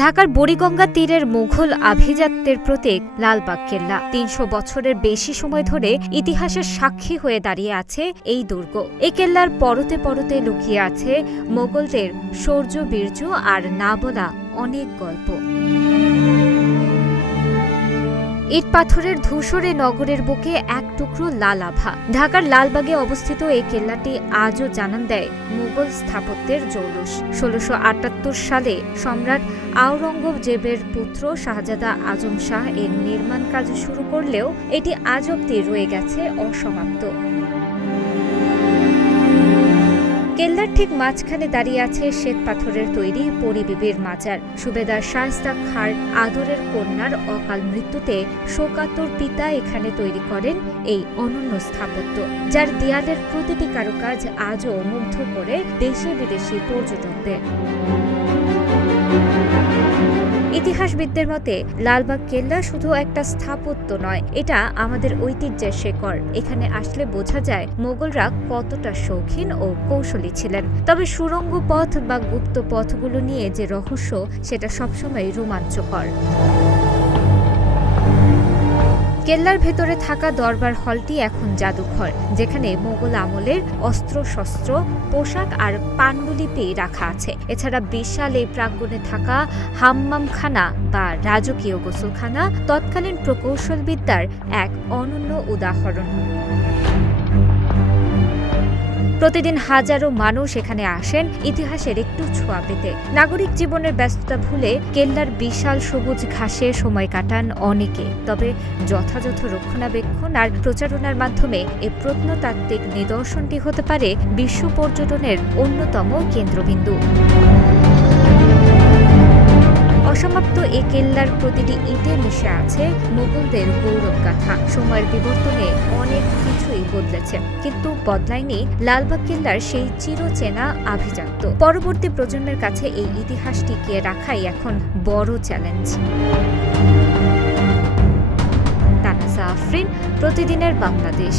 ঢাকার বুড়িগঙ্গা তীরের মুঘল আভিজাত্যের প্রতীক লালবাগ কেল্লা ৩০০ বছরের বেশি সময় ধরে ইতিহাসের সাক্ষী হয়ে দাঁড়িয়ে আছে এই দুর্গ। এই কেল্লার পরতে পরতে লুকিয়ে আছে মোগলদের শৌর্য বীর্য আর না বলা অনেক গল্প। ইট পাথরের ধূসরে নগরের বুকে এক টুকরো লাল আভা। ঢাকার লালবাগে অবস্থিত এই কেল্লাটি আজও জানান দেয় মুঘল স্থাপত্যের জৌলুস। ১৬৭৮ সালে সম্রাট আওরঙ্গজেবের পুত্র শাহজাদা আজম শাহ এর নির্মাণ কাজ শুরু করলেও এটি আজ অব্দি রয়ে গেছে অসমাপ্ত। কেল্লার ঠিক মাঝখানে দাঁড়িয়ে আছে শ্বেত পাথরের তৈরি পরিবিবির মাজার। সুবেদার শায়েস্তা খাঁর আদরের কন্যার অকাল মৃত্যুতে শোকাতুর পিতা এখানে তৈরি করেন এই অনন্য স্থাপত্য, যার দেয়ালের প্রতিটি কারুকাজ আজও মুগ্ধ করে দেশি বিদেশি পর্যটকদের। ইতিহাসবিদদের মতে লালবাগ কেল্লা শুধু একটা স্থাপত্য নয়, এটা আমাদের ঐতিহ্যের শেকড়। এখানে আসলে বোঝা যায় মোগলরা কতটা শৌখিন ও কৌশলী ছিলেন। তবে সুড়ঙ্গ পথ বা গুপ্ত পথগুলো নিয়ে যে রহস্য, সেটা সবসময় রোমাঞ্চকর। কেল্লার ভেতরে থাকা দরবার হলটি এখন জাদুঘর, যেখানে মোগল আমলের অস্ত্রশস্ত্র, পোশাক আর পাণ্ডুলিপি রাখা আছে। এছাড়া বিশাল এই প্রাঙ্গণে থাকা হাম্মামখানা বা রাজকীয় গোসলখানা তৎকালীন প্রকৌশলবিদ্যার এক অনন্য উদাহরণ। প্রতিদিন হাজারো মানুষ এখানে আসেন ইতিহাসের একটু ছোঁয়া পেতে। নাগরিক জীবনের ব্যস্ততা ভুলে কেল্লার বিশাল সবুজ ঘাসে সময় কাটান অনেকে। তবে যথাযথ রক্ষণাবেক্ষণ আর প্রচারণার মাধ্যমে এই প্রত্নতাত্ত্বিক নিদর্শনটি হতে পারে বিশ্ব পর্যটনের অন্যতম কেন্দ্রবিন্দু। অসমাপ্ত এ কেল্লার প্রতিটি ইটে মিশে আছে মোগলদের গৌরবগাথা। সময়ের বিবর্তনে অনেক কিছুই বদলেছে, কিন্তু বদলায়নি লালবাগ কেল্লার সেই চিরচেনা আভিজাত্য। পরবর্তী প্রজন্মের কাছে এই ইতিহাস টিকিয়ে রাখাই এখন বড় চ্যালেঞ্জ। তানাসা আফরিন, প্রতিদিনের বাংলাদেশ।